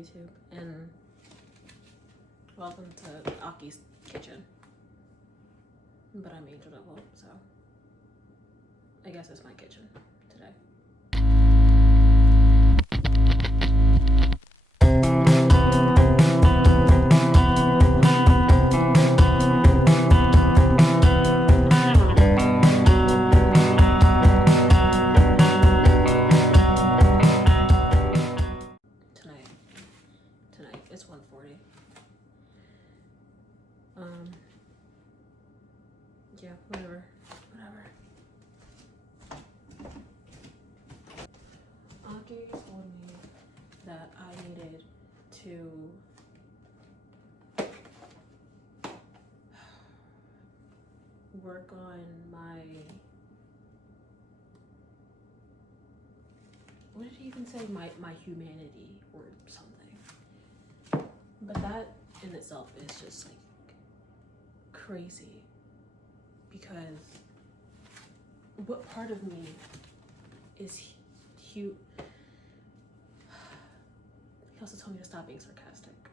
YouTube, and welcome to Aki's kitchen. But I'm Angel Devil, so I guess it's my kitchen today. Tonight, it's 1:40. Yeah, whatever. Aki told me that I needed to work on my, what did he even say? My humanity or something. But that in itself is just like crazy, because what part of me is He also told me to stop being sarcastic,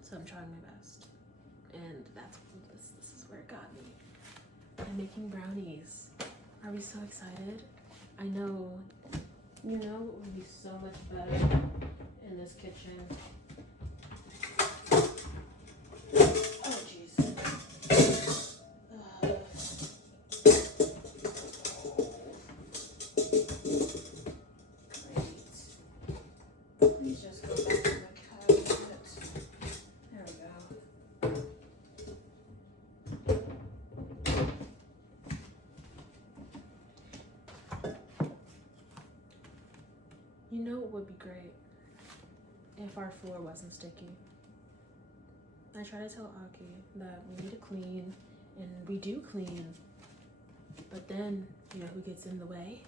so I'm trying my best, and this is where it got me. I'm making brownies. Are we so excited? I know, you know, it would be so much better in this kitchen. Oh jeez. Please just go back to the cabinet. There we go. You know what would be great? If our floor wasn't sticky. I try to tell Aki that we need to clean, and we do clean, but then, you know who gets in the way?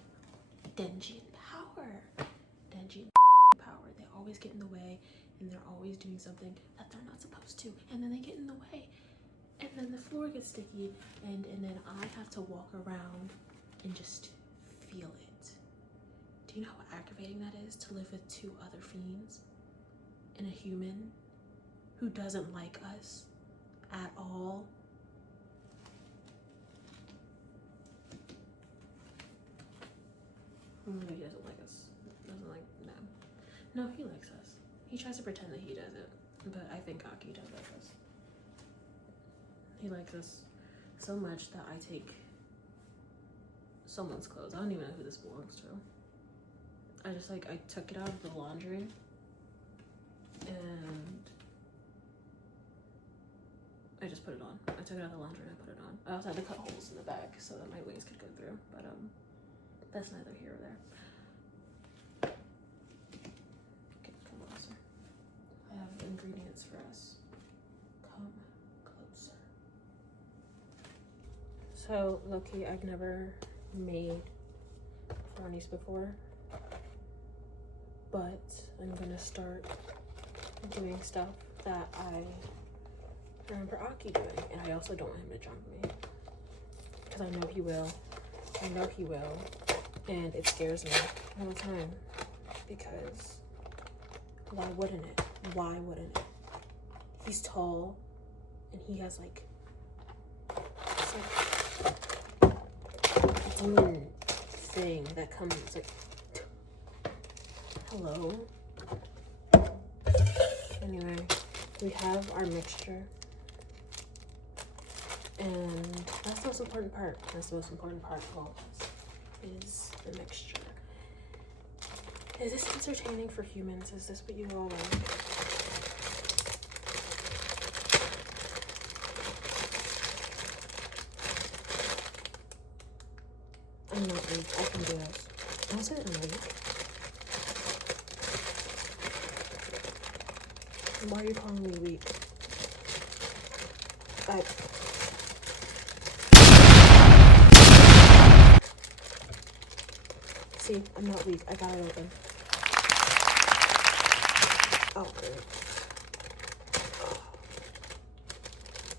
Denji and Power. Denji and Power. They always get in the way, and they're always doing something that they're not supposed to, and then they get in the way, and then the floor gets sticky, and then I have to walk around and just feel it. Do you know how aggravating that is, to live with two other fiends and a human who doesn't like us at all? He doesn't like us. Doesn't like them. No, he likes us. He tries to pretend that he doesn't, but I think Aki does like us. He likes us so much that I take someone's clothes. I don't even know who this belongs to. I took it out of the laundry, and I just put it on. I took it out of the laundry and I put it on. I also had to cut holes in the back so that my wings could go through, but that's neither here or there. Okay, come closer. I have ingredients for us. Come closer. So, low-key, I've never made brownies before, but I'm gonna start doing stuff that I remember Aki doing, and I also don't want him to jump me, because I know he will. I know he will, and it scares me all the time, because why wouldn't it? Why wouldn't it? He's tall, and he has like, it's like a demon thing that comes, it's like, hello. Anyway, we have our mixture, and that's the most important part. That's the most important part of all of this, is the mixture. Is this entertaining for humans? Is this what you all like? I'm not weak. I can do this. Don't say that I'm weak. Why are you calling me weak? See, I'm not weak. I got it open. Oh, great.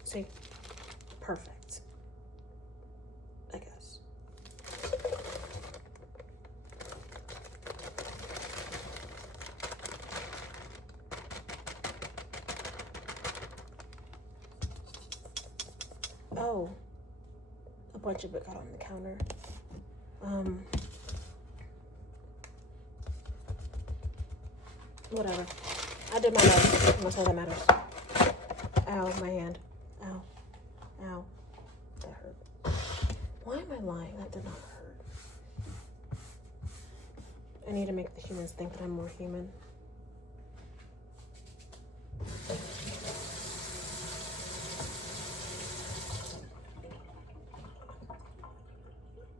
See? Perfect. I guess. Oh, a bunch of it got on the counter. Whatever. I did my nose, unless all that matters. Ow, my hand. Ow. Ow. That hurt. Why am I lying? That did not hurt. I need to make the humans think that I'm more human.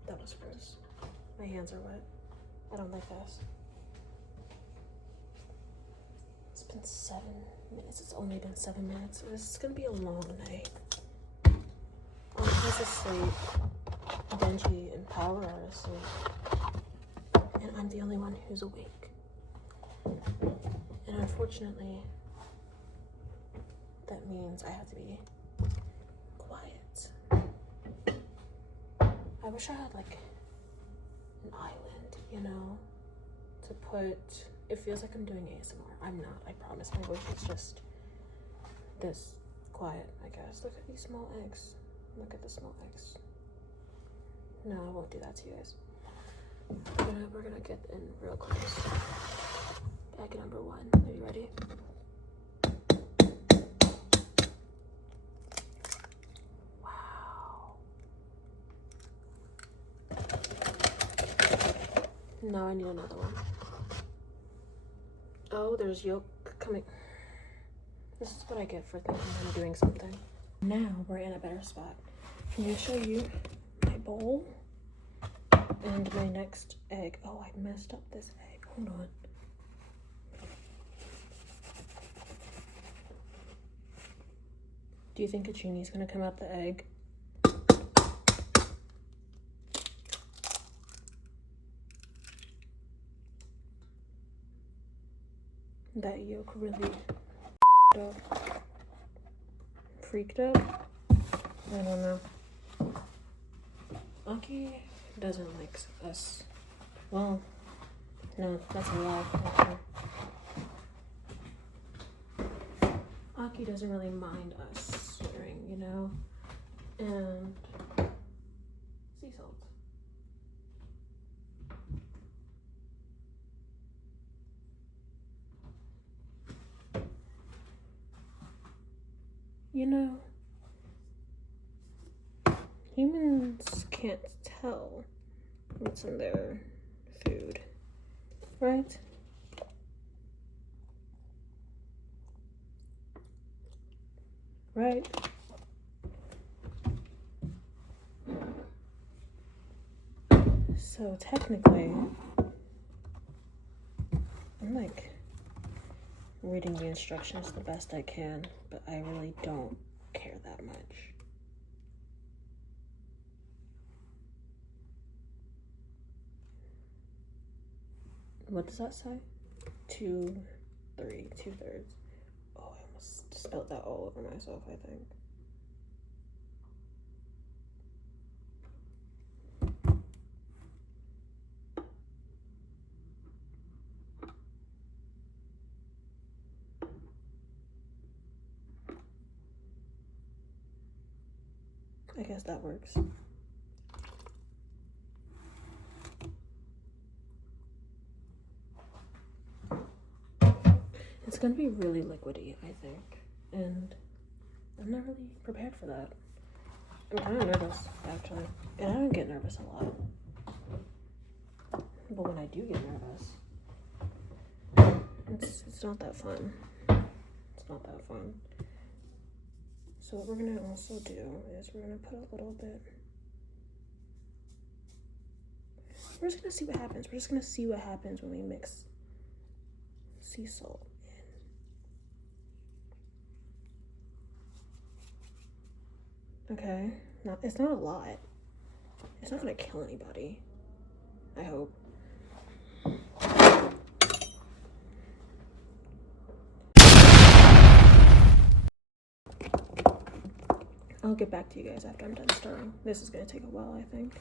That was gross. My hands are wet. I don't like this. It's been 7 minutes. It's only been 7 minutes. This is gonna be a long night. He's asleep. Benji and Power are asleep. And I'm the only one who's awake. And unfortunately, that means I have to be quiet. I wish I had like an island, you know, to put. It feels like I'm doing ASMR. I'm not, I promise. My voice is just this quiet, I guess. Look at these small eggs. Look at the small eggs. No, I won't do that to you guys. We're gonna get in real close. Egg number 1. Are you ready? Wow. Now I need another one. Oh, there's yolk coming. This is what I get for thinking I'm doing something. Now we're in a better spot. I'm gonna show you my bowl and my next egg. Oh, I messed up this egg. Hold on. Do you think a genie's gonna come out the egg? That yolk really up. Freaked up? I don't know. Aki doesn't like us. Well, no, that's a lie, actually. Aki doesn't really mind us swearing, you know? And sea salt. You know, humans can't tell what's in their food, right? Right? So technically, I'm like reading the instructions the best I can, but I really don't care that much. What does that say? 2, 3, 2/3. Oh, I almost spilled that all over myself, I think. I guess that works. It's gonna be really liquidy, I think. And I'm not really prepared for that. I'm kind of nervous, actually. And I don't get nervous a lot. But when I do get nervous, it's not that fun. It's not that fun. So what we're gonna also do is we're gonna put a little bit. We're just gonna see what happens. We're just gonna see what happens when we mix sea salt in. Okay, now it's not a lot. It's not gonna kill anybody, I hope. I'll get back to you guys after I'm done stirring. This is gonna take a while, I think.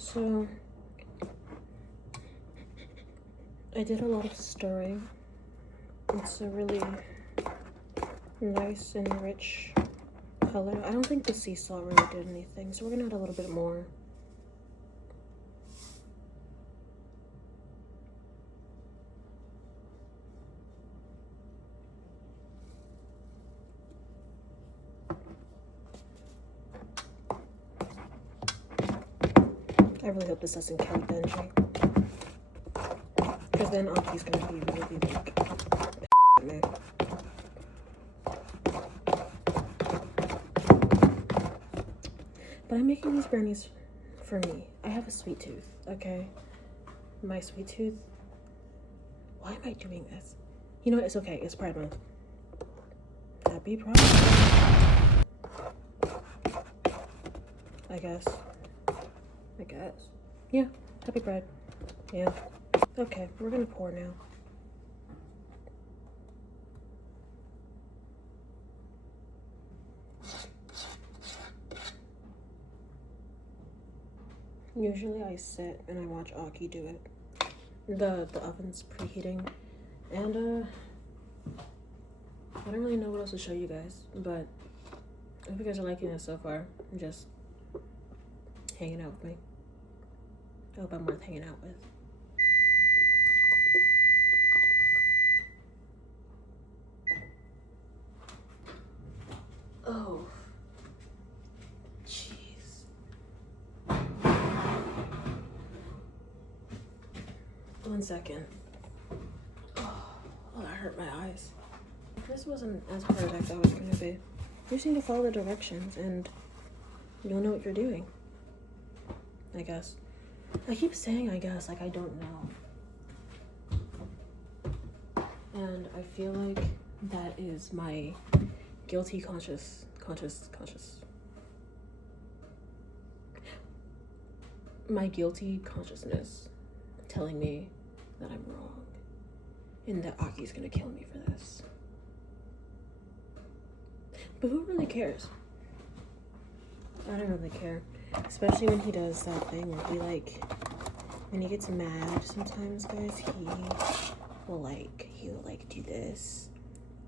So I did a lot of stirring. It's a really nice and rich color. I don't think the sea salt really did anything, so we're gonna add a little bit more. I really hope this doesn't kill Benji, because then Aki's gonna be really like me. But I'm making these brownies for me. I have a sweet tooth, okay? My sweet tooth. Why am I doing this? You know what? It's okay. It's Pride Month. Happy Pride. I guess. Yeah. Happy Pride. Yeah. Okay. We're gonna pour now. Usually I sit and I watch Aki do it. The oven's preheating, and I don't really know what else to show you guys, but I hope you guys are liking this so far. I'm just hanging out with me. I hope I'm worth hanging out with. Oh, jeez. One second. Oh, that hurt my eyes. This wasn't as hard as I thought it was gonna be. You just need to follow the directions and you'll know what you're doing. I guess. I keep saying I guess, like I don't know. And I feel like that is my guilty conscious. My guilty consciousness telling me that I'm wrong and that Aki's gonna kill me for this. But who really cares? I don't really care. Especially when he does that thing where he like, when he gets mad sometimes, guys, he'll like do this.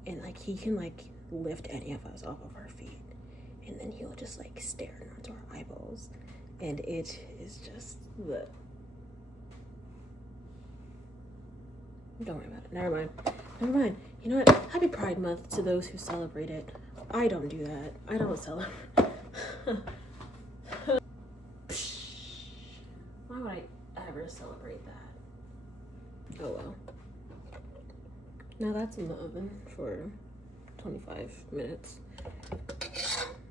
And like he can like lift any of us off of our feet. And then he'll just like stare into our eyeballs. And it is just the... Don't worry about it. Never mind. You know what? Happy Pride Month to those who celebrate it. I don't do that. I don't celebrate. Why would I ever celebrate that? Oh well. Now that's in the oven for 25 minutes.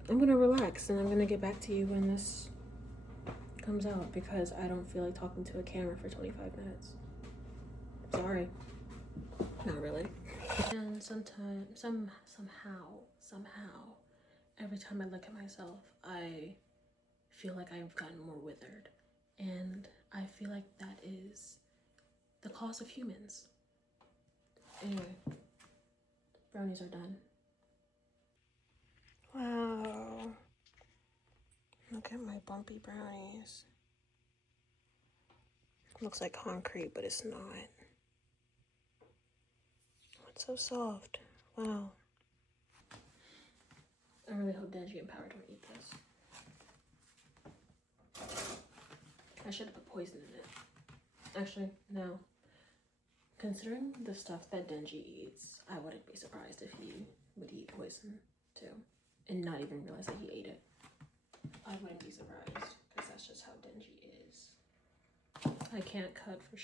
I'm gonna relax and I'm gonna get back to you when this comes out because I don't feel like talking to a camera for 25 minutes. Sorry. Not really. And somehow, every time I look at myself, I feel like I've gotten more withered. And I feel like that is the cause of humans. Anyway, brownies are done. Wow. Look at my bumpy brownies. Looks like concrete, but it's not. It's so soft. Wow. I really hope Denji and Power don't eat this. I should have put poison in it. Actually, no. Considering the stuff that Denji eats, I wouldn't be surprised if he would eat poison too. And not even realize that he ate it. I wouldn't be surprised, because that's just how Denji is. I can't cut for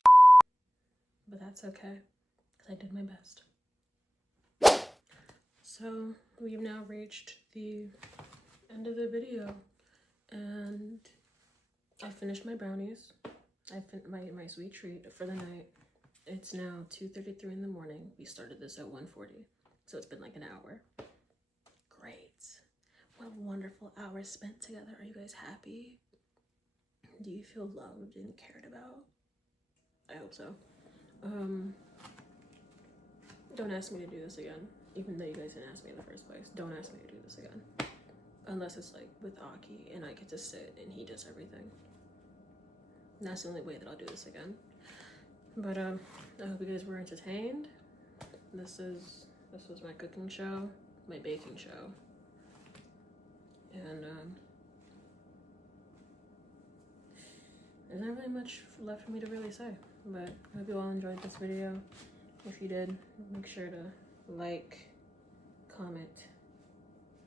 but that's okay, because I did my best. So, we've now reached the end of the video, and I finished my brownies. I finished my sweet treat for the night. It's now 2:33 in the morning. We started this at 1:40, so it's been like an hour. Great. What wonderful hours spent together. Are you guys happy? Do you feel loved and cared about? I hope so. Don't ask me to do this again, even though you guys didn't ask me in the first place. Don't ask me to do this again. Unless it's like with Aki and I get to sit and he does everything. that's the only way that I'll do this again. But I hope you guys were entertained. This was my cooking show, my baking show. And there's not really much left for me to really say, but I hope you all enjoyed this video. If you did, make sure to like, comment,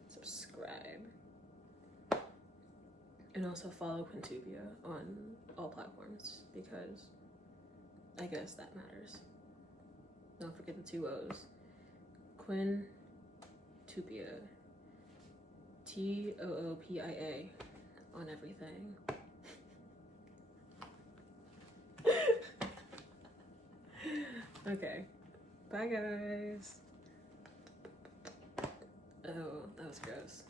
subscribe, and also follow Quinntoopia on all platforms, because I guess that matters. Don't forget the 2 O's. Quinntoopia. TOOPIA on everything. Okay. Bye, guys. Oh, that was gross.